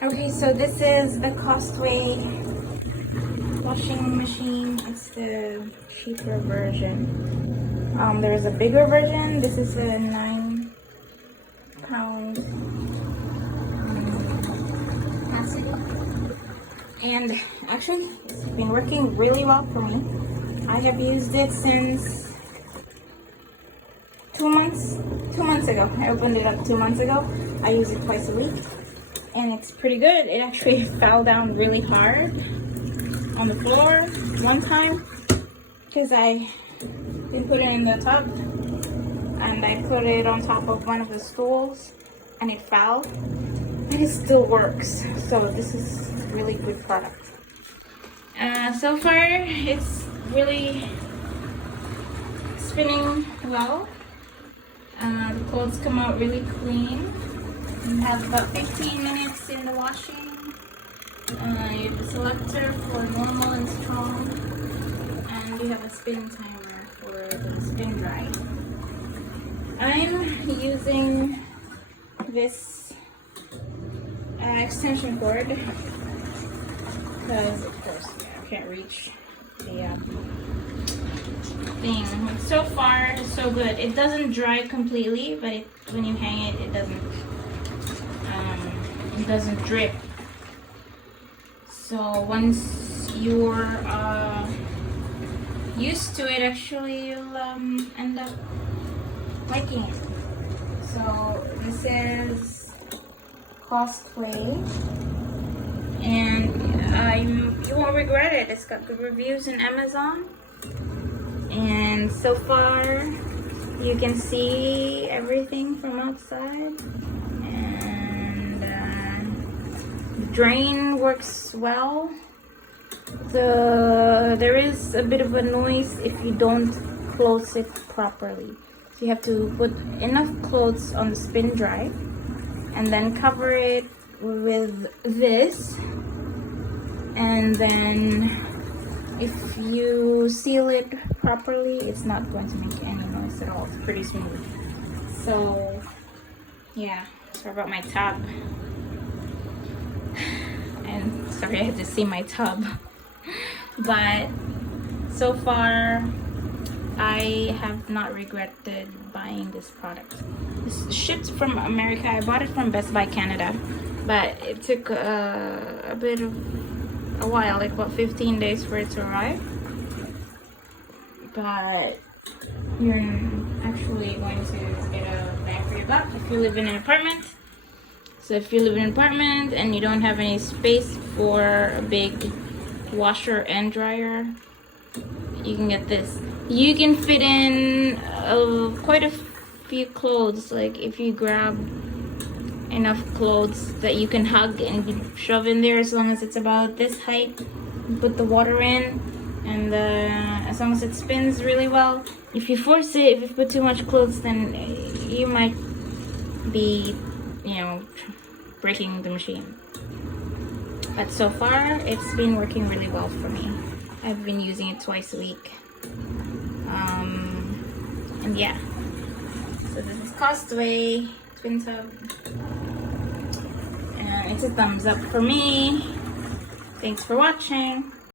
Okay, so this is the Costway washing machine. It's the cheaper version. There's a bigger version. This is a 9-pound capacity. And actually, it's been working really well for me. I have used it since 2 months. 2 months ago. I opened it up 2 months ago. I use it twice a week. And it's pretty good. It actually fell down really hard on the floor one time because I didn't put it in the tub and I put it on top of one of the stools and it fell, and it still works. So this is a really good product. So far it's really spinning well. The clothes come out really clean. You have about 15 minutes in the washing. You have a selector for normal and strong, and you have a spin timer for the spin dry. I'm using this extension cord because, of course, I can't reach the thing. So far, so good. It doesn't dry completely, but when you hang it, it doesn't drip. So once you're used to it, actually you'll end up liking it. So this is Costway, and you won't regret it. It's got good reviews in Amazon, and so far you can see everything from outside. Drain works well. There is a bit of a noise if you don't close it properly. So you have to put enough clothes on the spin dry and then cover it with this, and then if you seal it properly, it's not going to make any noise at all. It's pretty smooth. So yeah, sorry about my tub. And sorry, I had to see my tub. But so far, I have not regretted buying this product. It's shipped from America. I bought it from Best Buy Canada, but it took a while, like about 15 days for it to arrive. But you're actually going to get a bang for your buck if you live in an apartment. So if you live in an apartment and you don't have any space for a big washer and dryer, you can get this. You can fit in quite a few clothes. Like if you grab enough clothes that you can hug and shove in there, as long as it's about this height, you put the water in, and as long as it spins really well. If you force it, if you put too much clothes, then you might be, breaking the machine. But so far it's been working really well for me. I've been using it twice a week. And yeah, so this is Costway twin tub, and it's a thumbs up for me. Thanks for watching.